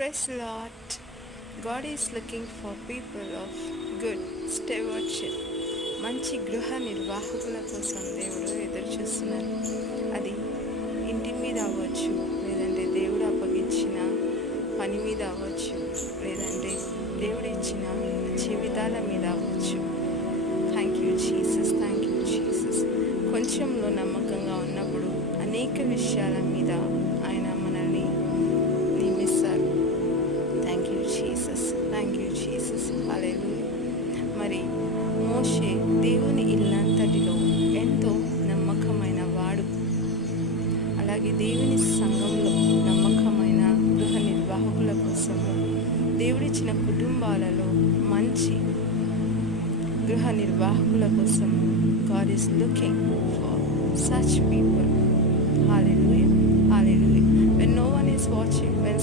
Praise the Lord. God is looking for people of good stewardship. మంచి గృహ నిర్వాహకుల కోసం దేవుడు ఎదురు చూస్తున్నారు. అది ఇంటి మీద అవ్వచ్చు, లేదంటే దేవుడు అప్పగించిన పని మీద అవ్వచ్చు, లేదంటే దేవుడు ఇచ్చిన జీవితాల మీద అవ్వచ్చు. Thank you Jesus, thank you Jesus. కొంచెంలో నమ్మకంగా ఉన్నప్పుడు అనేక విషయాల మీద ఆయన మనల్ని నియమిస్తారు. Thank you Jesus, thank you Jesus. Hallelujah. మరి మోషే దేవుని ఇల్లంతటిలో ఎంతో నమ్మకమైన వాడు. అలాగే దేవుని సంఘంలో నమ్మకమైన గృహ నిర్వాహకుల కోసము, దేవుడిచ్చిన కుటుంబాలలో మంచి గృహ నిర్వాహకుల కోసము God is looking for such people. Hallelujah, hallelujah. When no one is watching, when